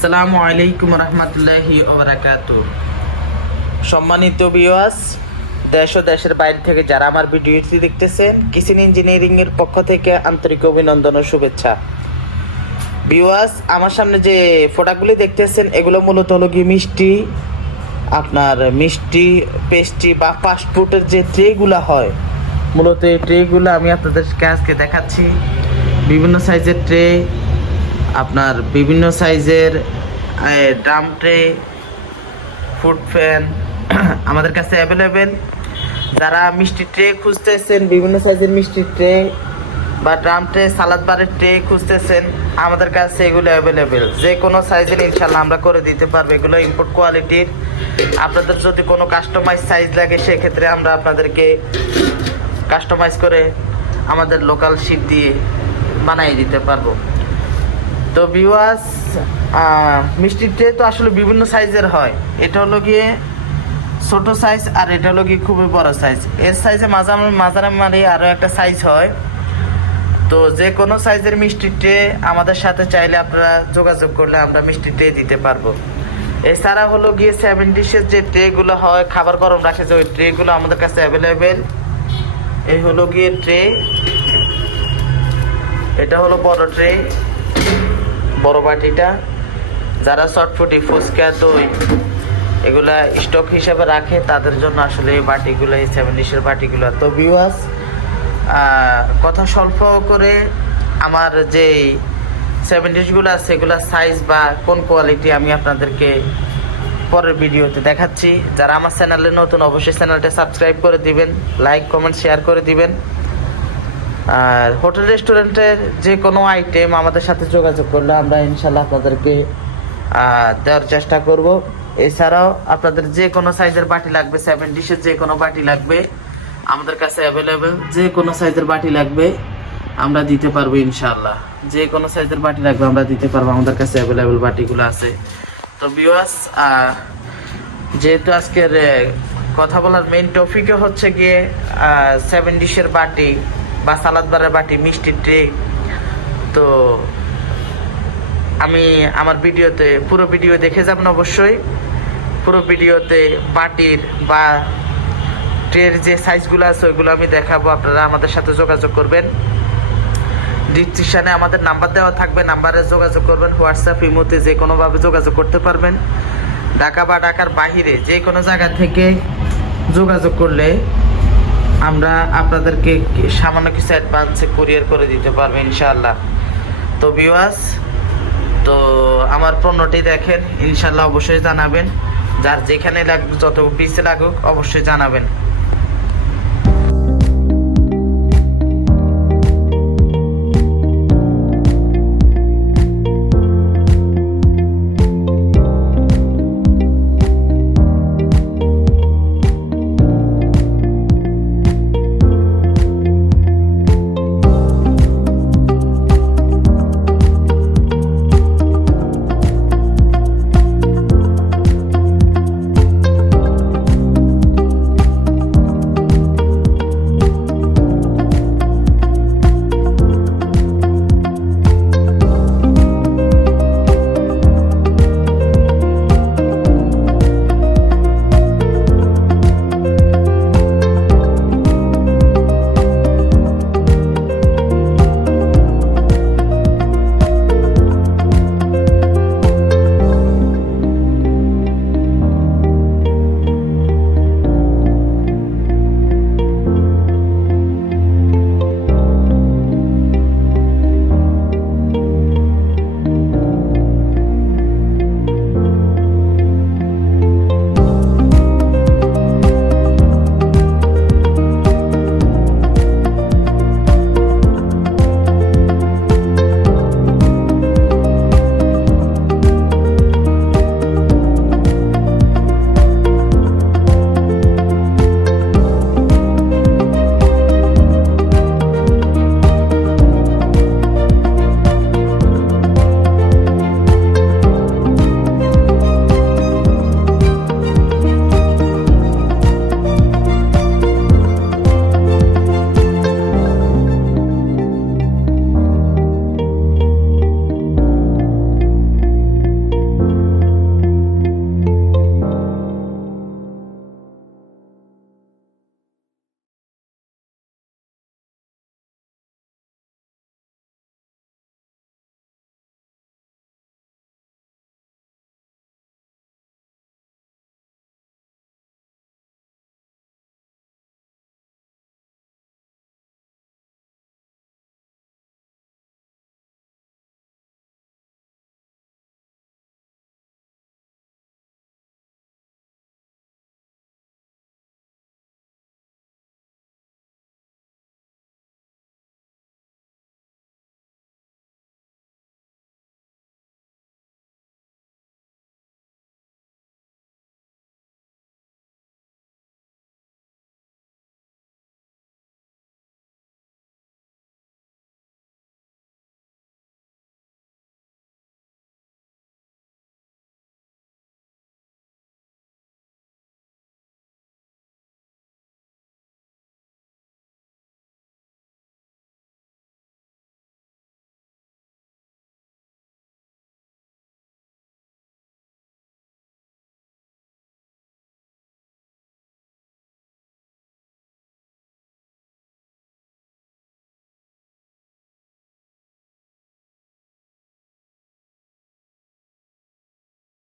আসসালামু আলাইকুম রহমতুল্লাহি সম্মানিত বিওয়াস দেশ ও দেশের বাইরে থেকে যারা আমার ভিডিওটি দেখতেছেন, কিচেন ইঞ্জিনিয়ারিং এর পক্ষ থেকে আন্তরিক অভিনন্দন ও শুভেচ্ছা। বিওয়াস আমার সামনে যে প্রোডাক্টগুলি দেখতেছেন, এগুলো মূলত হলো কি মিষ্টি, আপনার মিষ্টি, পেস্ট্রি বা ফাস্টফুডের যে ট্রেগুলো হয়, মূলত এই ট্রেগুলো আমি আপনাদেরকে আজকে দেখাচ্ছি। বিভিন্ন সাইজের ট্রে আপনার বিভিন্ন সাইজের ড্রাম ট্রে ফুড ফ্যান আমাদের কাছে অ্যাভেলেবেল যারা মিষ্টি ট্রে খুঁজতেছেন, বিভিন্ন সাইজের মিষ্টি ট্রে বা ড্রাম ট্রে সালাদ বারের ট্রে খুঁজতেছেন, আমাদের কাছে এগুলো অ্যাভেলেবেল যে কোনো সাইজের ইনশাল্লাহ আমরা করে দিতে পারব। এগুলো ইম্পোর্ট কোয়ালিটির আপনাদের যদি কোনো কাস্টমাইজ সাইজ লাগে, সেক্ষেত্রে আমরা আপনাদেরকে কাস্টমাইজ করে আমাদের লোকাল শিট দিয়ে বানিয়ে দিতে পারব। তো ভিউয়ার্স মিষ্টি ট্রে তো আসলে বিভিন্ন সাইজের হয়। এটা হলো গিয়ে ছোট সাইজ আর এটা হলো গিয়ে খুবই বড় সাইজ এর সাইজে মাঝামাঝি মাঝামাঝি আরও একটা সাইজ হয়। তো যে কোনো সাইজের মিষ্টি ট্রে আমাদের সাথে চাইলে আপনারা যোগাযোগ করলে আমরা মিষ্টি ট্রে দিতে পারব। এছাড়া হলো গিয়ে সেভেন ডিশের যে ট্রেগুলো হয়, খাবার গরম রাখে যে ওই ট্রেগুলো আমাদের কাছে অ্যাভেলেবেল এই হলো গিয়ে ট্রে এটা হলো বড় ট্রে বড় বাটিটা, যারা চটফটি ফুচকা, দই, এগুলা স্টক হিসাবে রাখে, তাদের জন্য আসলে এই বাটিগুলো, এই সেভেন ডিশের বাটিগুলো তো বিওয়াস কথা স্বল্প করে আমার যে সেভেন ডিশগুলো আছে সেগুলোর সাইজ বা কোন কোয়ালিটি আমি আপনাদেরকে পরের ভিডিওতে দেখাচ্ছি। যারা আমার চ্যানেলে নতুন, অবশ্যই চ্যানেলটা সাবস্ক্রাইব করে দিবেন লাইক কমেন্ট শেয়ার করে দিবেন। আর হোটেল রেস্টুরেন্টের যে কোনো আইটেম আমাদের সাথে যোগাযোগ করলে আমরা ইনশাল্লাহ আপনাদেরকে দেওয়ার চেষ্টা করব। এছাড়াও আপনাদের যে কোনো সাইজের বাটি লাগবে সেভেন ডিশের যে কোনো বাটি লাগবে, আমাদের কাছে অ্যাভেলেবেল যে কোনো সাইজের বাটি লাগবে, আমরা দিতে পারব ইনশাল্লাহ যে কোনো সাইজের বাটি লাগবে, আমরা দিতে পারব, আমাদের কাছে অ্যাভেলেবেল বাটিগুলো আছে। তো বিওয়াস যেহেতু আজকের কথা বলার মেইন টপিকও হচ্ছে গিয়ে সেভেন ডিশের বাটি বা সালাদ বারের বাটি, মিষ্টি ট্রে। তো আমি আমার ভিডিওতে, পুরো ভিডিও দেখে যাবেন অবশ্যই। পুরো ভিডিওতে বাটির বা ট্রের যে সাইজগুলো আছে, ওইগুলো আমি দেখাবো। আপনারা আমাদের সাথে যোগাযোগ করবেন। ডিসক্রিপশানে আমাদের নাম্বার দেওয়া থাকবে। নাম্বারে যোগাযোগ করবেন। হোয়াটসঅ্যাপ, ইমোতে যে কোনোভাবে যোগাযোগ করতে পারবেন। ঢাকা বা ঢাকার বাহিরে যে কোনো জায়গা থেকে যোগাযোগ করলে আমরা আপনাদেরকে সামান্য কিছু অ্যাডভান্সে কুরিয়ার করে দিতে পারব ইনশাল্লাহ তো বিওয়াস তো আমার পণ্যটি দেখেন ইনশাল্লাহ অবশ্যই জানাবেন। যার যেখানে লাগুক যত পিসে লাগুক, অবশ্যই জানাবেন।